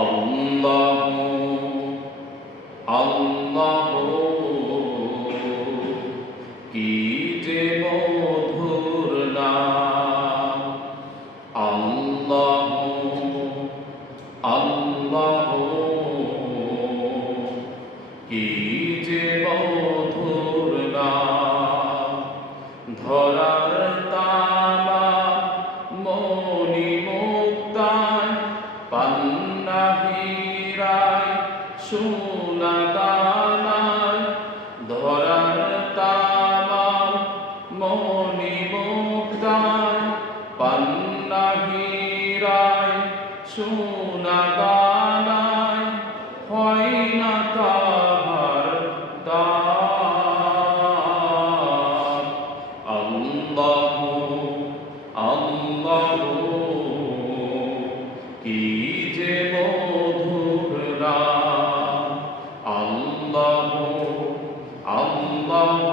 আল্লাহু আল্লাহু কি যে মধুর নাম। আল্লাহু আল্লাহু কি যে মধুর নাম। ধরার তামা মনি মুক্তায় পান্না হীরায় সোনা দানায়। ধরার তামা মনি মুক্তায় পান্না হীরায় সোনা দানায়। হয় না তাহার দাম। আল্লাহু আল্লাহু কি যে মধুর নাম। আল্লাহু আল্লাহু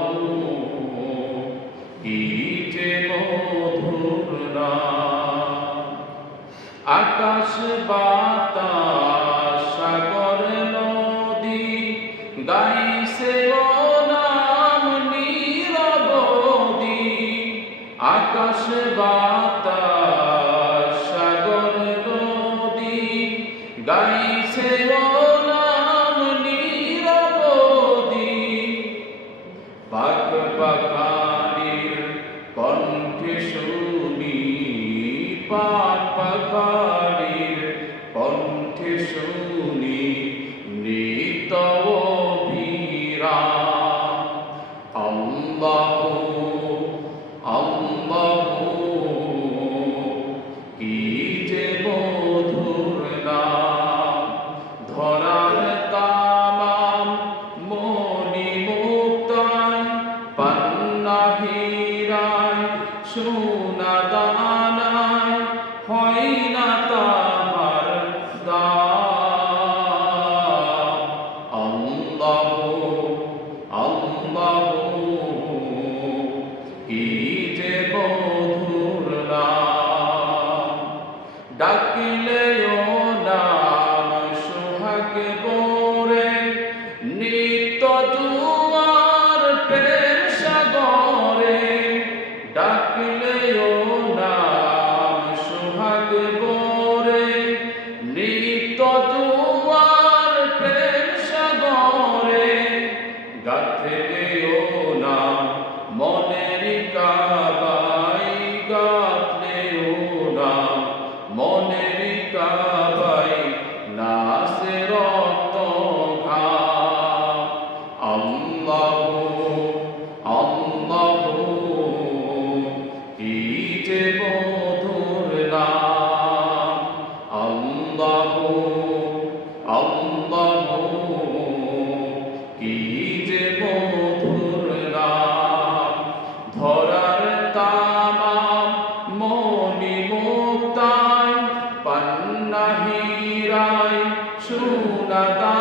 কি যে মধুর নাম। আকাশ বাতাস সাগর নদী গাইছে ও নাম নিরবধি। আকাশ বাতাস সাগর নদী গাইছে ও নাম নিরবধি। পাখ পাখালির কণ্ঠে শুনি, পাখ পাখালির কণ্ঠে শুনি নৃত্য অভিরাম। আল্লাহু আল্লাহু কি যে মধুর নাম। ধরার তামাম মনি মুক্তায় পান্না হীরায় সোনা দানায়। হয় না তাহার দাম। আল্লাহু আল্লাহু কি যে মধুর নাম। ডাকিলে ও নাম সোহাগ বোরে নিত্য জুয়ার প্রেম সাগরে। ডাকিলে ও নাম সোহাগ বোরে নিত্য জুয়ার প্রেম সাগরে। গাথলে ও নাম মনের কাবাই, গাথলে ও নাম মনের কাবাই নাচে রক্ত ঘাম। আল্লাহু আল্লাহু কি যে মধুর নাম। আল্লাহু আল্লাহু কি যে মধুর নাম। ধরার তামাম মনি মুক্তায় পান্না হীরায় সোনা দানায়।